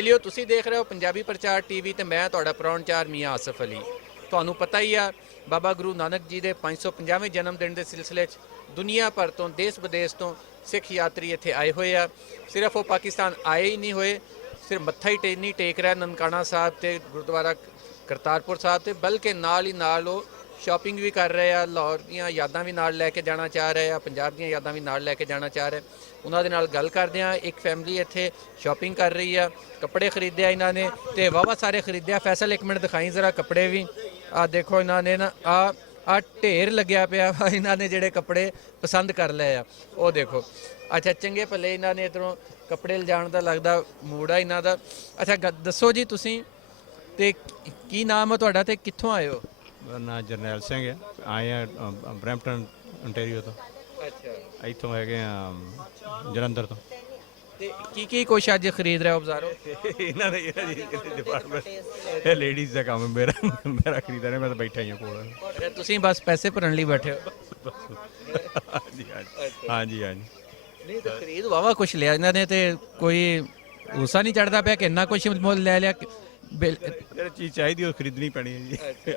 ਬੇਲੀਓ ਤੁਸੀਂ ਦੇਖ ਰਹੇ ਹੋ ਪੰਜਾਬੀ ਪ੍ਰਚਾਰ ਟੀਵੀ ਤੇ ਮੈਂ ਤੁਹਾਡਾ ਪ੍ਰਾਹੁਣਚਾਰ ਮੀਆਂ ਆਸਫ ਅਲੀ। ਤੁਹਾਨੂੰ ਪਤਾ ਹੀ ਆ ਬਾਬਾ ਗੁਰੂ ਨਾਨਕ ਜੀ ਦੇ 550ਵੇਂ ਜਨਮ ਦਿਨ ਦੇ ਸਿਲਸਿਲੇ 'ਚ ਦੁਨੀਆ ਭਰ ਤੋਂ ਦੇਸ਼ ਵਿਦੇਸ਼ ਤੋਂ ਸਿੱਖ ਯਾਤਰੀ ਇੱਥੇ ਆਏ ਹੋਏ ਆ। ਸਿਰਫ ਉਹ ਪਾਕਿਸਤਾਨ ਆਏ ਹੀ ਨਹੀਂ ਹੋਏ, ਸਿਰਫ ਮੱਥਾ ਹੀ ਨਹੀਂ ਟੇਕ ਰਿਹਾ ਨਨਕਾਣਾ ਸਾਹਿਬ ਤੇ ਗੁਰਦੁਆਰਾ ਕਰਤਾਰਪੁਰ ਸਾਹਿਬ ਤੇ, ਬਲਕਿ ਨਾਲ ਹੀ ਨਾਲ ਉਹ ਸ਼ਾਪਿੰਗ ਵੀ ਕਰ ਰਹੇ ਆ, ਲਾਹੌਰ ਦੀਆਂ ਯਾਦਾਂ ਵੀ ਨਾਲ ਲੈ ਕੇ ਜਾਣਾ ਚਾਹ ਰਹੇ ਆ, ਪੰਜਾਬ ਦੀਆਂ ਯਾਦਾਂ ਵੀ ਨਾਲ ਲੈ ਕੇ ਜਾਣਾ ਚਾਹ ਰਹੇ। ਉਹਨਾਂ ਦੇ ਨਾਲ ਗੱਲ ਕਰਦੇ ਆ। ਇੱਕ ਫੈਮਿਲੀ ਇੱਥੇ ਸ਼ਾਪਿੰਗ ਕਰ ਰਹੀ ਆ, ਕੱਪੜੇ ਖਰੀਦੇ ਆ ਇਹਨਾਂ ਨੇ ਤੇ ਵਾਹਵਾ ਸਾਰੇ ਖਰੀਦੇ ਆ। ਫੈਸਲ ਇੱਕ ਮਿੰਟ ਦਿਖਾਈ ਜ਼ਰਾ ਕੱਪੜੇ ਵੀ। ਆ ਦੇਖੋ ਇਹਨਾਂ ਨੇ ਨਾ ਆ ਢੇਰ ਲੱਗਿਆ ਪਿਆ ਵਾ, ਇਹਨਾਂ ਨੇ ਜਿਹੜੇ ਕੱਪੜੇ ਪਸੰਦ ਕਰ ਲਏ ਆ ਉਹ ਦੇਖੋ। ਅੱਛਾ ਚੰਗੇ ਭਲੇ ਇਹਨਾਂ ਨੇ ਇੱਧਰੋਂ ਕੱਪੜੇ ਲਿਜਾਣ ਦਾ ਲੱਗਦਾ ਮੂਡ ਆ ਇਹਨਾਂ ਦਾ। ਅੱਛਾ ਦੱਸੋ ਜੀ ਤੁਸੀਂ ਤੇ ਕੀ ਨਾਮ ਹੈ ਤੁਹਾਡਾ ਤੇ ਕਿੱਥੋਂ ਆਏ ਹੋ? ਮੇਰਾ ਨਾਮ ਜਰਨੈਲ ਸਿੰਘ ਹੈ, ਆਏ ਆ ਬਰੈਂਪਟਨ ontario ਤੋਂ। ਅੱਛਾ ਇੱਥੋਂ ਹੈਗੇ ਆ ਜਲੰਧਰ ਤੋਂ। ਤੇ ਕੀ ਕੁਛ ਅੱਜ ਖਰੀਦ ਰਹੇ ਹੋ ਬਾਜ਼ਾਰੋਂ? ਇਹਨਾਂ ਦੇ ਡਿਪਾਰਟਮੈਂਟ ਇਹ ਲੇਡੀਜ਼ ਦਾ ਕੰਮ ਹੈ, ਮੇਰਾ ਖਰੀਦਣਾ ਮੈਂ ਤਾਂ ਬੈਠਾ ਹੀ ਹਾਂ ਕੋਲ। ਤੁਸੀਂ ਬਸ ਪੈਸੇ ਭਰਨ ਲਈ ਬੈਠੇ ਹੋ? ਹਾਂਜੀ ਹਾਂਜੀ ਹਾਂਜੀ। ਨਹੀਂ ਤਾਂ ਖਰੀਦ ਵਾਵਾ ਕੁਛ ਲਿਆ ਇਹਨਾਂ ਨੇ ਤੇ ਕੋਈ ਉਸਾ ਨਹੀਂ ਚੜਦਾ ਪਿਆ ਕਿ ਇੰਨਾ ਕੁਛ ਮੁੱਲ ਲੈ ਲਿਆ। ਜਿਹੜੀ ਚੀਜ਼ ਚਾਹੀਦੀ ਉਹ ਖਰੀਦਣੀ ਪੈਣੀ ਹੈ ਜੀ।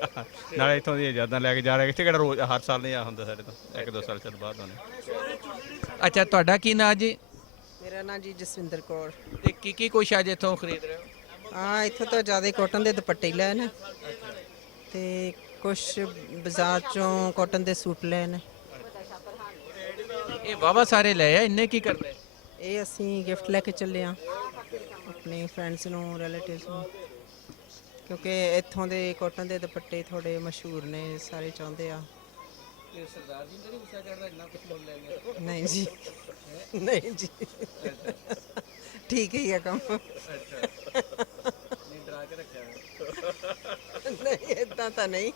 ਨਾਲੇ ਇੱਥੋਂ ਦੀਆਂ ਯਾਦਾਂ ਲੈ ਕੇ ਜਾ ਰਹੇ। ਇੱਥੇ ਕਿਹੜਾ ਰੋਜ਼ ਹਰ ਸਾਲ ਨਹੀਂ ਆ ਹੁੰਦਾ, ਸਾਡੇ ਤੋਂ 1-2 ਸਾਲ ਚੱਲ ਬਾਅਦ ਆਉਣੇ। ਅੱਛਾ ਤੁਹਾਡਾ ਕੀ ਨਾਂ ਜੀ? ਮੇਰਾ ਨਾਂ ਜੀ ਜਸਵਿੰਦਰ ਕੌਰ। ਤੇ ਕੀ ਕੁਛ ਅੱਜ ਇੱਥੋਂ ਖਰੀਦ ਰਹੇ ਹੋ? ਹਾਂ ਇੱਥੋਂ ਤਾਂ ਜ਼ਿਆਦਾ ਕਾਟਨ ਦੇ ਦੁਪੱਟੇ ਲੈਣ ਤੇ ਕੁਛ ਬਾਜ਼ਾਰ ਚੋਂ ਕਾਟਨ ਦੇ ਸੂਟ ਲੈਣ। ਇਹ ਵਾਵਾ ਸਾਰੇ ਲਏ ਆ, ਇੰਨੇ ਕੀ ਕਰਦੇ? ਇਹ ਅਸੀਂ ਗਿਫਟ ਲੈ ਕੇ ਚੱਲੇ ਆ ਆਪਣੇ ਫਰੈਂਡਸ ਨੂੰ, ਰਿਲੇਟਿਵਸ ਨੂੰ, ਕਿਉਂਕਿ ਇੱਥੋਂ ਦੇ ਕਾਟਨ ਦੇ ਦੁਪੱਟੇ ਥੋੜੇ ਮਸ਼ਹੂਰ ਨੇ, ਸਾਰੇ ਚਾਹੁੰਦੇ ਆ। ਸਰਦਾਰ ਜੀ ਨਹੀਂ ਗੁੱਸਾ ਕਰਦਾ ਇੰਨਾ ਕੁਝ ਮੁੱਲ ਲੈ ਗਏ? ਨਹੀਂ ਜੀ ਨਹੀਂ ਜੀ ਠੀਕ ਹੀ ਆ ਕੰਮ। ਨਹੀਂ ਡਰਾ ਕੇ ਰੱਖਿਆ? ਨਹੀਂ ਇਦਾਂ ਤਾਂ ਨਹੀਂ,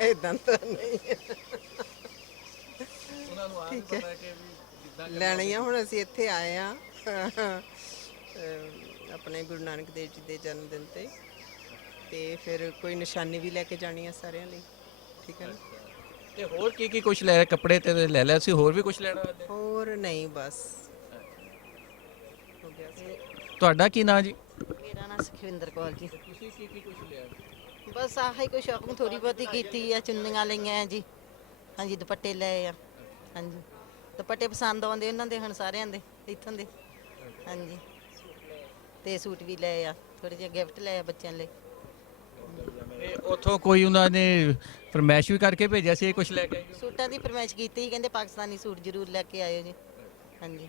ਇਦਾਂ ਤਾਂ ਨਹੀਂ। ਉਹਨਾਂ ਨੂੰ ਆਪ ਪਤਾ ਕਿ ਵੀ ਜਿੱਦਾਂ ਲੈਣੀ ਆ। ਹੁਣ ਅਸੀਂ ਇੱਥੇ ਆਏ ਆ ਆਪਣੇ ਗੁਰੂ ਨਾਨਕ ਦੇਵ ਜੀ ਦੇ ਜਨਮ ਦਿਨ ਤੇ ਫਿਰ ਕੋਈ ਨਿਸ਼ਾਨੀ ਵੀ ਲੈ ਕੇ ਜਾਣੀ ਆ ਸਾਰਿਆਂ ਲਈ, ਠੀਕ ਹੈ ਨਾ। ਤੇ ਹੋਰ ਕੀ ਕੁਛ ਲੈ? ਕੱਪੜੇ ਤੇ ਲੈ ਲਿਆ ਸੀ, ਹੋਰ ਵੀ ਕੁਛ ਲੈਣਾ? ਹੋਰ ਨਹੀਂ ਬਸ ਹੋ ਗਿਆ ਸੀ। ਤੁਹਾਡਾ ਕੀ ਨਾਂ ਜੀ? ਮੇਰਾ ਨਾਮ ਸੁਖਵਿੰਦਰ ਕੌਰ ਜੀ। ਤੁਸੀਂ ਕੀ ਕੁਛ ਲਿਆ? ਬਸ ਆਹੀ ਕੋਈ ਸ਼ਾਪਿੰਗ ਥੋੜੀ ਬਹੁਤੀ ਕੀਤੀ ਆ, ਚੁੰਨੀਆਂ ਲਈਆਂ ਆ ਜੀ, ਹਾਂਜੀ ਦੁਪੱਟੇ ਲਏ ਆ, ਹਾਂਜੀ ਦੁਪੱਟੇ ਪਸੰਦ ਆਉਂਦੇ ਉਹਨਾਂ ਦੇ, ਹੁਣ ਸਾਰਿਆਂ ਦੇ ਇੱਥੋਂ ਦੇ, ਹਾਂਜੀ ਤੇ ਸੂਟ ਵੀ ਲਏ ਆ, ਥੋੜੇ ਜਿਹੇ ਗਿਫਟ ਲਏ ਆ ਬੱਚਿਆਂ ਲਈ। ਤੇ ਉੱਥੋਂ ਕੋਈ ਉਹਨਾਂ ਨੇ ਫਰਮਾਇਸ਼ ਵੀ ਕਰਕੇ ਭੇਜਿਆ ਸੀ ਇਹ ਕੁਛ ਲੈ ਕੇ ਆਇਓ? ਸੂਟਾਂ ਦੀ ਫਰਮਾਇਸ਼ ਕੀਤੀ, ਕਹਿੰਦੇ ਪਾਕਿਸਤਾਨੀ ਸੂਟ ਜ਼ਰੂਰ ਲੈ ਕੇ ਆਇਓ ਜੀ, ਹਾਂਜੀ।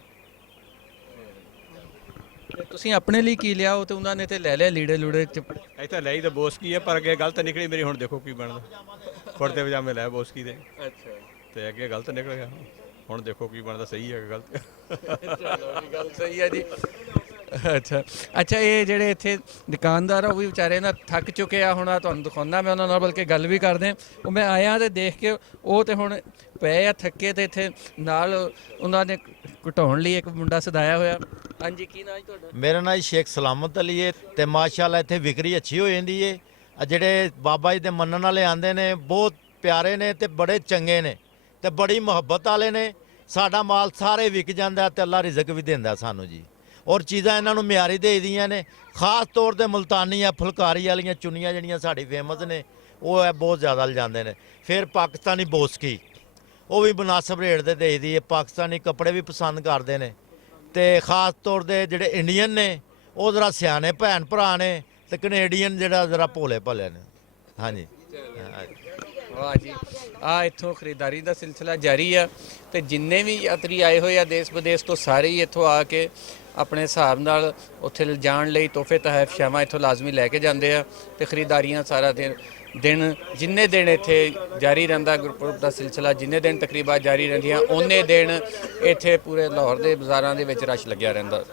ਤੇ ਤੁਸੀਂ ਆਪਣੇ ਲਈ ਕੀ ਲਿਆ? ਉਹ ਤੇ ਉਹਨਾਂ ਨੇ ਤੇ ਲੈ ਲਿਆ ਲੀੜੇ ਲੂੜੇ ਚੱਪੜੇ। ਇੱਥੇ ਲਈ ਤਾਂ ਬੋਸਕੀ ਹੈ, ਪਰ ਅੱਗੇ ਗਲਤ ਨਿਕਲੀ ਮੇਰੀ। ਹੁਣ ਦੇਖੋ ਕੀ ਬਣਦਾ। ਕੁੜਤੇ ਪਜਾਮੇ ਲੈ ਬੋਸਕੀ ਦੇ ਅੱਛਾ ਤੇ ਅੱਗੇ ਗਲਤ ਨਿਕਲ ਗਿਆ। ਹੁਣ ਦੇਖੋ ਕੀ ਬਣਦਾ, ਸਹੀ ਹੈ ਕਿ ਗਲਤ। ਚਲੋ ਜੀ ਗੱਲ ਸਹੀ ਹੈ ਜੀ। ਅੱਛਾ ਇਹ ਜਿਹੜੇ ਇੱਥੇ ਦੁਕਾਨਦਾਰ ਆ ਉਹ ਵੀ ਵਿਚਾਰੇ ਨਾ ਥੱਕ ਚੁੱਕੇ ਆ। ਹੁਣ ਤੁਹਾਨੂੰ ਦਿਖਾਉਂਦਾ ਮੈਂ ਉਹਨਾਂ ਨਾਲ, ਬਲਕਿ ਗੱਲ ਵੀ ਕਰਦੇ। ਉਹ ਮੈਂ ਆਇਆ ਤੇ ਦੇਖ ਕੇ ਉਹ ਤੇ ਹੁਣ ਪਏ ਆ ਥੱਕੇ, ਤੇ ਇੱਥੇ ਨਾਲ ਉਹਨਾਂ ਨੇ ਘਟਾਉਣ ਲਈ ਇੱਕ ਮੁੰਡਾ ਸਦਾਇਆ ਹੋਇਆ। ਹਾਂਜੀ ਕੀ ਨਾਂ ਜੀ ਤੁਹਾਡਾ? ਮੇਰਾ ਨਾਂ ਜੀ ਸ਼ੇਖ ਸਲਾਮਤ ਅਲੀ ਹੈ ਤੇ ਮਾਸ਼ਾਅੱਲਾ ਇੱਥੇ ਵਿਕਰੀ ਅੱਛੀ ਹੋ ਜਾਂਦੀ ਹੈ। ਆ ਜਿਹੜੇ ਬਾਬਾ ਜੀ ਦੇ ਮੰਨਣ ਵਾਲੇ ਆਂਦੇ ਨੇ ਬਹੁਤ ਪਿਆਰੇ ਨੇ ਤੇ ਬੜੇ ਚੰਗੇ ਨੇ ਤੇ ਬੜੀ ਮੁਹੱਬਤ ਵਾਲੇ ਨੇ। ਸਾਡਾ ਮਾਲ ਸਾਰੇ ਵਿਕ ਜਾਂਦਾ ਤੇ ਅੱਲਾ ਰਿਜ਼ਕ ਵੀ ਦਿੰਦਾ ਸਾਨੂੰ ਜੀ। ਔਰ ਚੀਜ਼ਾਂ ਇਹਨਾਂ ਨੂੰ ਮਿਆਰੀ ਦੇ ਦੀਆਂ ਨੇ। ਖਾਸ ਤੌਰ ਤੇ ਮੁਲਤਾਨੀ ਆ ਫੁਲਕਾਰੀ ਵਾਲੀਆਂ ਚੁੰਨੀਆਂ ਜਿਹੜੀਆਂ ਸਾਡੀ ਫੇਮਸ ਨੇ ਉਹ ਹੈ ਬਹੁਤ ਜ਼ਿਆਦਾ ਲਿਜਾਂਦੇ ਨੇ। ਫਿਰ ਪਾਕਿਸਤਾਨੀ ਬੋਸਕੀ ਉਹ ਵੀ ਮੁਨਾਸਬ ਰੇਟ ਤੇ ਦੇਈਦੀ ਹੈ। ਪਾਕਿਸਤਾਨੀ ਕੱਪੜੇ ਵੀ ਪਸੰਦ ਕਰਦੇ ਨੇ ਤੇ ਖਾਸ ਤੌਰ ਤੇ ਜਿਹੜੇ ਇੰਡੀਅਨ ਨੇ ਉਹ ਜ਼ਰਾ ਸਿਆਣੇ ਭੈਣ ਭਰਾ ਨੇ ਤੇ ਕੈਨੇਡੀਅਨ ਜਿਹੜਾ ਜ਼ਰਾ ਭੋਲੇ ਭਲੇ ਨੇ। ਹਾਂਜੀ ਵਾਹ ਜੀ, ਆ ਇੱਥੋਂ ਖਰੀਦਦਾਰੀ ਦਾ ਸਿਲਸਿਲਾ ਜਾਰੀ ਆ ਤੇ ਜਿੰਨੇ ਵੀ ਯਾਤਰੀ ਆਏ ਹੋਏ ਆ ਦੇਸ਼ ਵਿਦੇਸ਼ ਤੋਂ, ਸਾਰੇ ਹੀ ਇੱਥੋਂ ਆ ਕੇ ਆਪਣੇ ਹਿਸਾਬ ਨਾਲ ਉੱਥੇ ਲਿਜਾਣ ਲਈ ਤੋਹਫੇ ਤਹਿਫ ਸ਼ਾਮਾਂ ਇੱਥੋਂ ਲਾਜ਼ਮੀ ਲੈ ਕੇ ਜਾਂਦੇ ਆ ਤੇ ਖਰੀਦਦਾਰੀਆਂ ਸਾਰਾ ਦਿਨ ਜਿੰਨੇ ਦਿਨ ਇੱਥੇ ਜਾਰੀ ਰਹਿੰਦਾ ਗੁਰਪੁਰਬ ਦਾ ਸਿਲਸਿਲਾ, ਜਿੰਨੇ ਦਿਨ ਤਕਰੀਬਾ ਜਾਰੀ ਰਹਿੰਦੀਆਂ ਉਹਨੇ ਦਿਨ ਇੱਥੇ ਪੂਰੇ ਲਾਹੌਰ ਦੇ ਬਾਜ਼ਾਰਾਂ ਦੇ ਵਿੱਚ ਰਸ਼ ਲੱਗਿਆ ਰਹਿੰਦਾ।